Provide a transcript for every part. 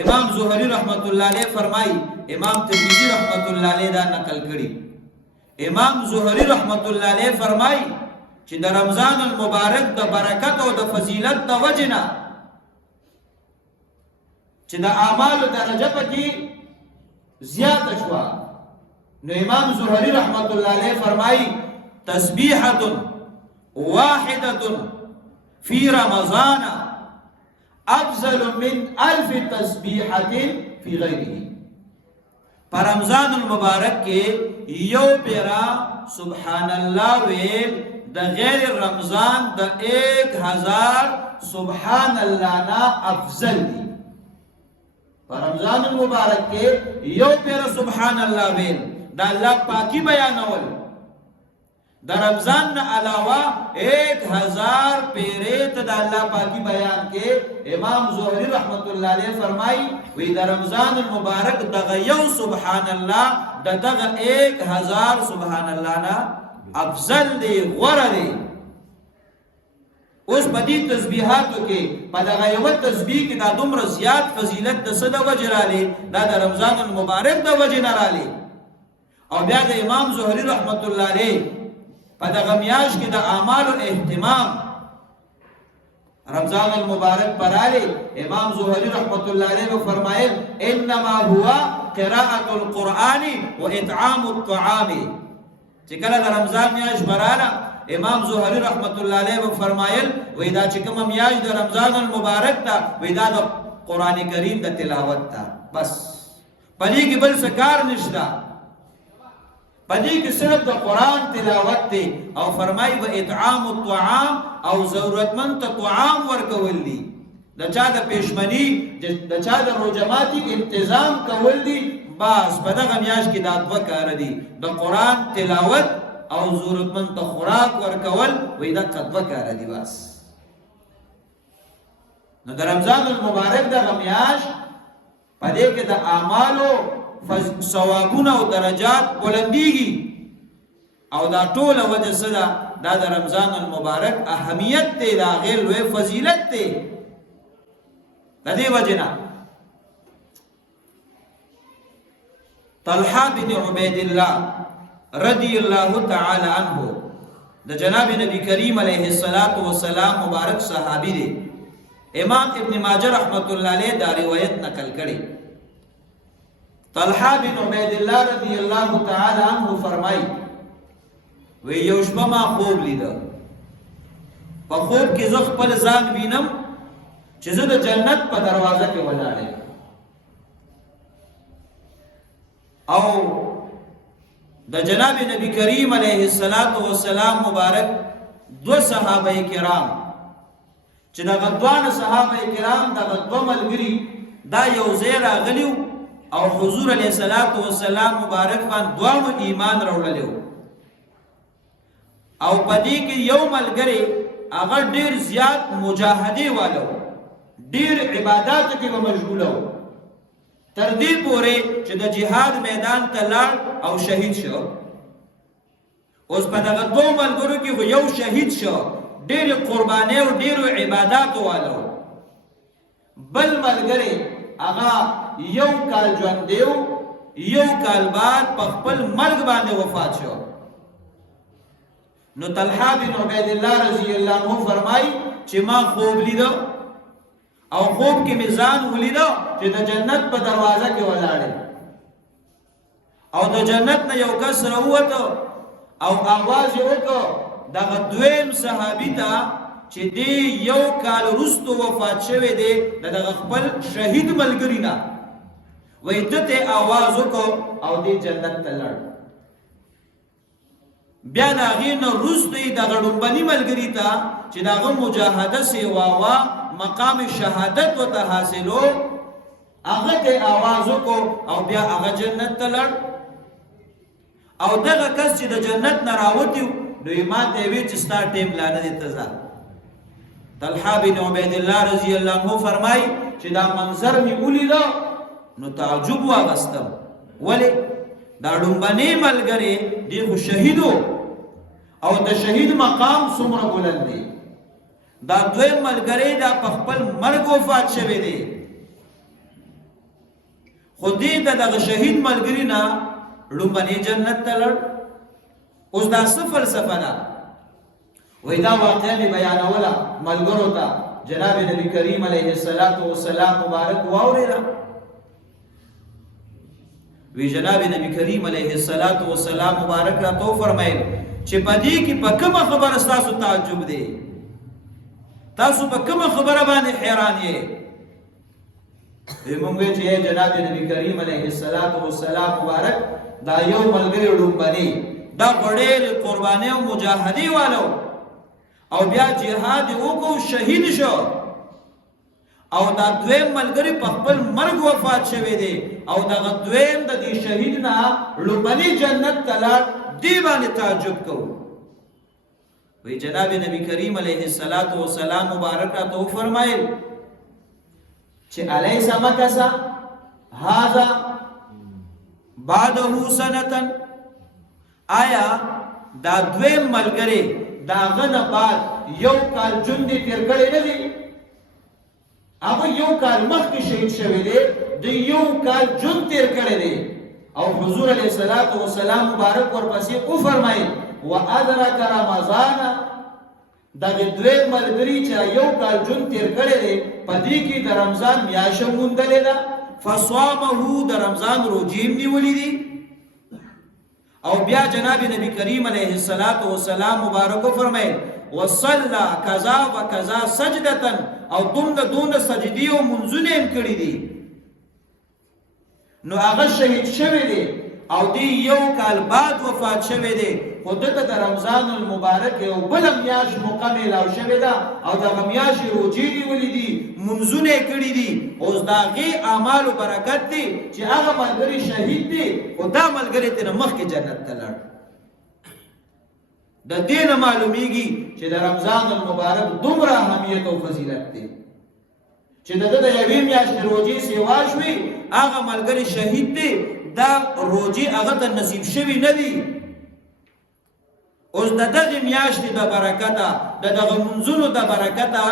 امام زهری رحمت الله علیه فرمایي، امام ترمذی رحمت الله علیه دا نقل کړي. امام زهری رحمت الله علیه فرمایي چې د رمضان المبارک د برکت او د فضیلت د وجنه چې د اعمالو درجه پکې زیاته شوه، نو امام زهری رحمت الله علیه فرمایي تسبیحه واحده فی رمضان افضل من 1000 تسبیحه فی غیره. پر رمضان المبارک کې یو پیرا سبحان الله ویل د غیر رمضان د 1000 سبحان الله نه افضل دی. پر رمضان المبارک کې یو پیرا سبحان الله ویل د الله پاکي بیانول، د رمضان نه علاوه 1000 پیرې ته د الله پاکي بیان کې امام زهری رحمت الله علیه فرمایي وی د رمضان المبارک دغه یو سبحان الله دغه 1000 سبحان الله نه افضل دی، غوره دی. اوس په دې تسبیحاتو کې په دغه یو تسبیح کې دا دومره زیات فضیلت د څه د وجې رالی؟ دا د رمضان المبارک د وجې نه رالی. او بیا د امام زهری رحمت الله علیه په دغه میاشت کې د اعمالو اهتمام رمضان المبارک پر آلی، امام زهری رحمت الله علیه فرمایل انما هو قراءة القرآن و اطعام الطعام. چې کله د رمضان میاشت براله امام زهری رحمت الله علیه فرمایل وی دا چې کومه میاشت د رمضان المبارک ته وی دا د قرآن کریم د تلاوت ته، بس پدې کې بل څه کار نشته، پدې کې صرف د قرآن تلاوت دی. او فرمایي و اطعام الطعام او ضرورتمند ته طعام ورکول دي، د چا د پېشمني د چا د روجماتي انتظام کول دي. بس په دغه میاشت کې دا دوه کار دي، د قرآن تلاوت او ضرورتمند ته خوراک ورکول، وی دا دوه کار دي بس. نو د رمضان المبارک دغه میاشت پدې کې د اعمالو ثوابونه او درجات بلندیږي، او دا ټوله وجه څه ده؟ دا د رمضان المبارک اهمیت دی، دا غیر لوی فضیلت دی. د دې وجه نه طلحه بن عبید الله رضی الله تعالی عنه د جناب نبی کریم علیه السلام مبارک صحابی دی. امام ابن ماجه رحمت الله علیه دا روایت نقل کړي. طلحه بن عبید الله رضی الله تعالی عنه فرمایي وی یو شپه ما خوب لیده، په خوب کې زه خپل ځان وینم چې زه د جنت په دروازه کې ولاړ یم، او د جناب نبی کریم علیه السلام مبارک دو صحابه کرام چې دغه دوه صحابه کرام دغه دوه ملګري دا یو ځای راغلیو او حضور علیه السلام مبارک باندې دوه ایمان راوړلو. او پدې کې یو ملګری هغه ډیر زیات مجاهده والو، ډیر عبادت کې مشغول وو، تر دې پورې چې د جهاد میدان ته لاړ او شهید شو. اوس په دغه دوه ملګرو کې یو شهید شو، ډیر قرباني او ډیر عبادت والو، بل ملګری هغه یو کال ژوند دیو، یو کال بعد په خپل مرګ باندې وفات شو. نو طلحه بن عبید الله رضی الله عنه فرمای چې ما خوب لیدو او خوب کې میزان ولیدو چې د جنت په دروازه کې ولاړ او د جنت نه یو کس راووته او आवाज وکړ دغه دویم صحابي ته چې دی یو کال وروسته وفات شوی دی دغه خپل شهید ملګری نه، وای دته आवाज وکړ او دی جنت ته لاړ. بیا دا غینه روسته دغه ډومبني ملګری ته چې دغه مجاهده سیوا وا مقام شهادت وته حاصلو، هغه ته आवाज وکړ او بیا هغه جنت ته لاړ. او دغه کس چې د جنت نه راوتی نو ایمان ته وی چې ستا ټیم لاله دې تزا. طلحه بن عبید الله رضی الله عنه فرمای چې دا منظر می ولیدو نو تعجب واغستم، ولی دا ډومبني ملګری دی خو شهیدو او د شهید مقام څومره بلند دی، دا دویم ملګری دا په خپل مرګ وفات شوی دی. خو دې ته دغه شهید ملګري نه لومبنې جنت ته لړ. اوس دا څه فلسفه ده؟ وای دا واقعه مې بیانوله ملګرو ته، جناب نبی کریم علیه السلام مبارک واورېده. وی جناب نبی کریم علیه السلام مبارک راته وفرمایل چې په دې کې په کومه خبره ستاسو تعجب دی؟ تاسو په کومه خبره باندې حیران یې؟ موږ چې جناب نبی کریم علیه السلام مبارک دا یو ملګری لومبني دا غړې قرباني او مجاهدي والو او بیا جهاد وکړو شهید شو، او دا دویم ملګری په خپل مرګ وفات شوی دی، او دا دویم د دې شهید نه لومبني جنت ته لاړ. دې باندې تعجب کوو. وی جناب نبی کریم علیه السلام مبارک راته وفرمایل چې الیس مکث هذا بعده سنه، آیا دا دویم ملګری دا غنه بعد یو کال ژوند تیر کړی نه دی؟ هغه یو کال مخکې شهید شوی دی، د یو کال ژوند تیر کړی دی. او حضور علیه السلام مبارک ورپسې وفرمایل وادرک رمضان، دغه دویم ملګري چې یو کال ژوند تیر کړی دی په دې کې د رمضان میاشت موندلې ده، فصامه د رمضان روزې نیولې دي. او بیا جناب نبی کریم علیه السلام مبارک فرمایل وصلى كذا وكذا سجدة، او دون سجدي او منځونه هم کړی دي. نو هغه شهید شوی دی او دی یو کال بعد وفات شوی دی، خو دته د رمضان المبارک یو بل میاشت مکمل او شوی ده، او دغه میاشت روزې نیولې دي، منځونه کړي دي. اوس د هغې اعمالو برکت دی چې هغه ملګری شهید دی، خو دا ملګری ترې مخکې جنت ته لاړ. د دې نه معلومیږي چې د رمضان المبارک دومره اهمیت او فضیلت دی چې د یوې میاشتې روزې سیوا شوي، هغه ملګری شهید دی، دا روزې هغه ته نصیب شوي نه دي. اوس د دغې میاشتې د برکته، د دغه منځونو د برکته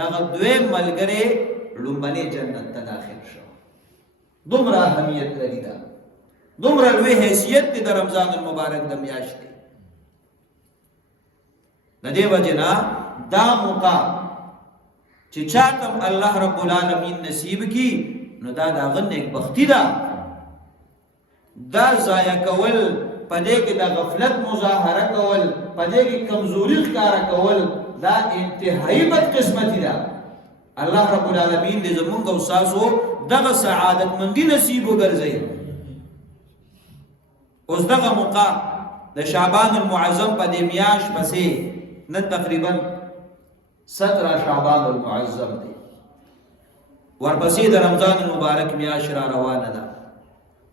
دغه دویم ملګری لومبني جنت ته داخل شو. دومره اهمیت لري دا، دومره لوی حیثیت دی د رمضان المبارک د میاشتې. د دې وجې نه دا موقع چې چاته الله رب العالمین نصیب کی نو دا د هغه نیکبختي ده. دا ضایع کول، په دې کې د غفلت مظاهره کول، په دې کې کمزوري ښکاره کول، دا انتهایی بدقسمتي ده. الله رب العالمین دې زمونږ او ستاسو دغه سعادتمندي نصیب وګرځوي. اوس دغه موقع د شعبان المعظم په دې میاشت پسې نن تقریبا 17 شعبان المعظم دی، ورپسې د رمضان المبارک میاشت را روانه ده.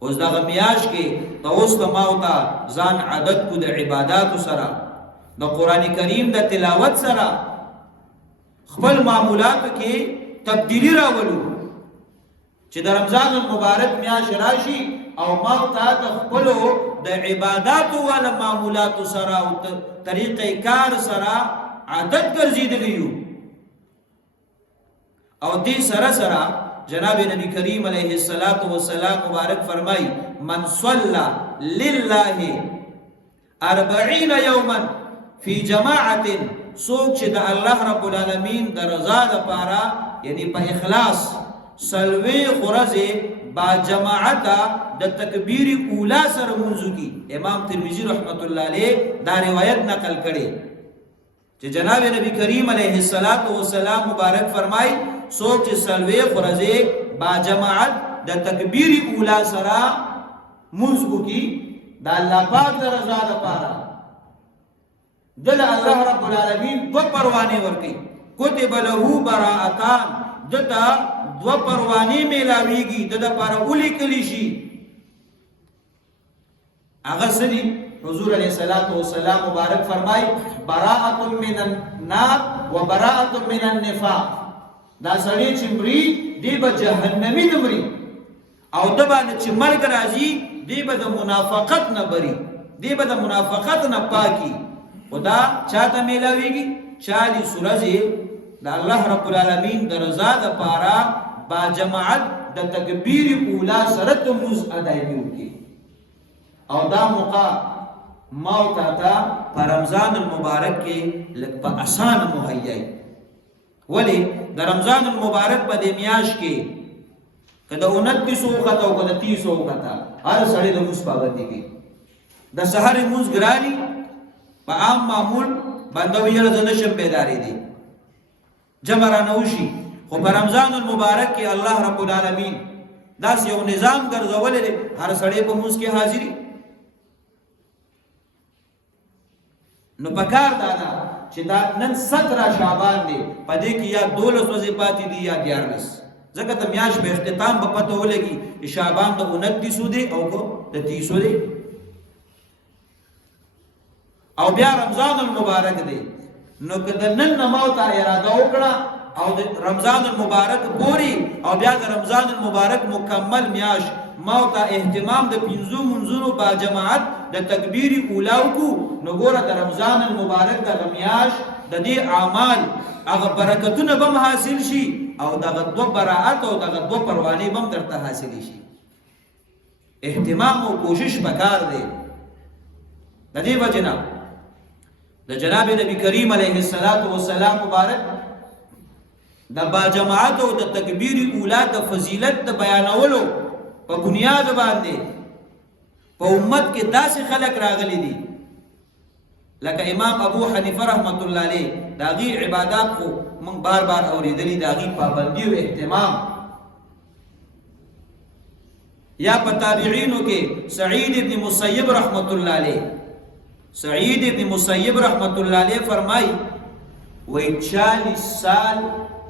اوس دغه میاشت کې ته اوس ته ما او ته ځان عادت کو د عباداتو سره، د قرآن کریم د تلاوت سره، خپل معمولاتو کې تبدیلی راولو چې د رمضان المبارک میاشت راشي او ما او ته د خپلو د عباداتو والا معمولاتو سره او طریقې کار سره عادت ګرځېدلی یو. او دې سره سره جناب نبی کریم علیه السلام مبارک فرمای من صلى لله 40 یوما فی جماعت، څوک چې د الله رب العالمین د رضا لپاره یعنی په اخلاص سلوي خورزه با جماعت د تکبیر اولا سره منځو کی. امام ترمذی رحمت الله علیه دا روایت نقل کړي چې جناب نبی کریم علیه السلام مبارک فرمای څوک چې سلوي خورزه با جماعت د تکبیر اولا سره منځو کی د الله پاک د رضا لپاره، دل الله رب العالمین دو پروانه ورکی، کتب له براءتان، دتا دو پروانه میلاویږي د لپاره اولی کلی شي. هغه سړي حضور علیه السلام مبارک فرمای براءت من النار و براءت من النفاق، دا سړي چې مري دی به جهنمی نه مري، او د باندې چې مرګ راځي دی به د منافقت نه بری، دی به د منافقت نه پاکي. خدا چاته میلاویږي؟ 40 سورځي د الله رب العالمین د رضا لپاره با جماعت د تکبیر اولا سره ته موز ادایګي وکړي. او دا موقع ما او تا په رمضان المبارک کې لږ په اسانه مهیای. ولی د رمضان المبارک په دې میاشت کې کله 29 وخت او کله 30 وخت هر سړی د موز پابندي کوي. د سحر موز ګرانی په عام معمول باندې ویل د نشم بیداری دي جمع را نوشي، خو په رمضان المبارک کې الله رب العالمین داس یو نظام ګرځولې دی هر سړی په موز کې حاضری. نو پکار دادا چې دا نن 17 شعبان دی، په دې کې یا 12 ورځې پاتې دي یا 11. ځکه ته میاش په اختتام په پته ولګي چې شعبان د 29 دی او کو د 30 دی او بیا رمضان المبارک دی. نو کله نن نماو ته اراده وکړه او د رمضان المبارک پوری او بیا د رمضان المبارک مکمل میاش ما ته اهتمام د 5 منځونو با جماعت د تکبیر اولاو کو. نو ګوره د رمضان المبارک د میاش د دې اعمال هغه برکتونه به حاصل شي او دغه دو براءت او دغه دو پروانه به درته حاصل شي. اهتمام او کوشش وکړ دی. د دې وجنه د جناب نبی کریم علیه السلام مبارک د با جماعت او د تکبیر اولا د فضیلت د بیانولو په بنیاد باندې په امت کې داسې خلک راغلي دي لکه امام ابو حنیفه رحمت الله علیه. داغي عبادت خو موږ بار بار اوریدلی، داغي پابندی او اهتمام. یا په تابعینو کې سعید ابن مسیب رحمت الله علیه، سعید ابن مسیب رحمت الله علیه فرمای وای 40 سال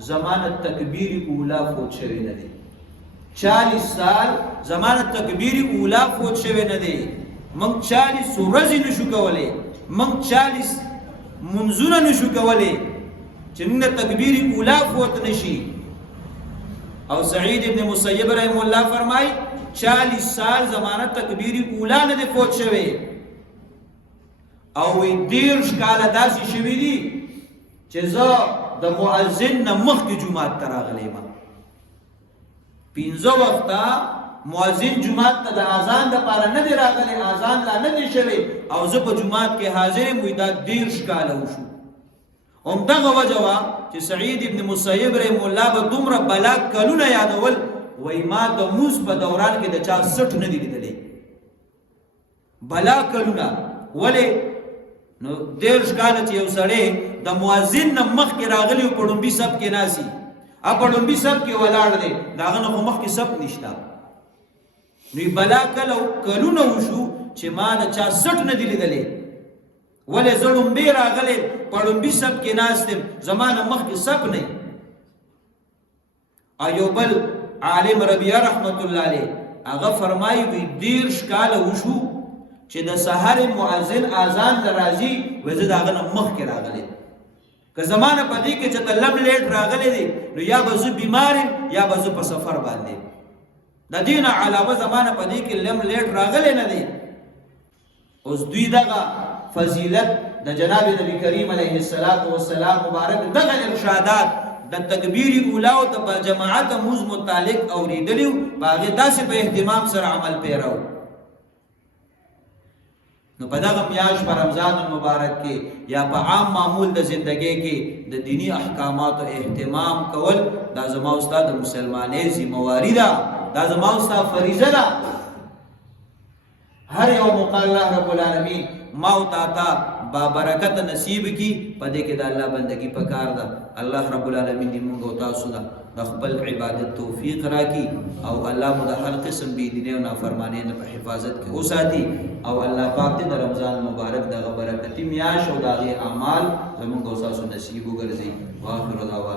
زمانه تکبیر اولا فوت شوی نه دی. 40 سال زمانه تکبیر اولا فوت شوی نه دی. موږ 40 ورځې نشو کولای، موږ 40 منځونه نشو کولای چې موږ تکبیر اولا فوت نشي. او سعید ابن مسیب رحم الله فرمای 40 سال زمانه تکبیر اولا نه دی فوت شوی او 10 کاله داسې شوی دي چې زه د مؤذن نه مخکې جمعات ته راغلی یم. 15 وخته مؤذن جمعات ته د اذان لپاره نه دی راغلی، اذان لا نه دی شوی او زه په جمعات کې حاضر یم. دا 10 کاله وشو. همدغه وجه وه چې سعید ابن مسیب رحم الله به دومره بلا کلونه یادول، وای ما د موز په دوران کې د چا 60 نه دی لیدلی. بلا کلونه ولې نو 10 کاله چې یو سړی د مؤذن نه مخکې راغلی او په ډومبي سب کې ناسي، په ډومبي سب کې ولاړ دی، داغه نه خو مخکې سب نشته. نو بلا کلونه وشو چې ما د چا 60 نه دی لیدلی. ولې زه ډومبي راغلی په ډومبي سب کې ناستم، زمانه مخکې سب نه. ایو بل عالم ربیعه رحمت الله علیه هغه فرمایي 10 کاله وشو چې د سحر مؤذن اذان درازي وزه داغه مخ کې راغلي. که زمانه پدې کې چې تلم لیټ راغلي دي نو یا به زه بیمار یا به زه په سفر باندې. د دینه علاوه زمانه پدې کې لم لیټ راغلي نه دي. اوس دوی دغه فضیلت د جناب نبی کریم علیه السلام مبارک دغه ارشادات د تکبیر اولا او د جماعت موز متعلق اوریدلیو، باغه داسې په اهتمام سره عمل پیراو. نو په دغه میاشت په رمضان المبارک کې یا په عام معمول د زندګۍ کې د دینی احکاماتو اهتمام کول دا زما استاد د مسلمانۍ ذمہواری ده، دا زما استاد فریضه ده. هر یو موقع الله رب العالمین ما او تا با برکت نصیب کی، پدې کې د الله بندگی پکار ده. الله رب العالمین دې موږ او تاسو د خپل عبادت توفیق راکړي او الله مو د هر قسم بی دیني او نافرمانی نه په حفاظت کې وساتي او الله پاک دې د رمضان مبارک دغه برکتي میاشت او دغه اعمال زموږ او تاسو نصیب وګرځي. واخر دعوانا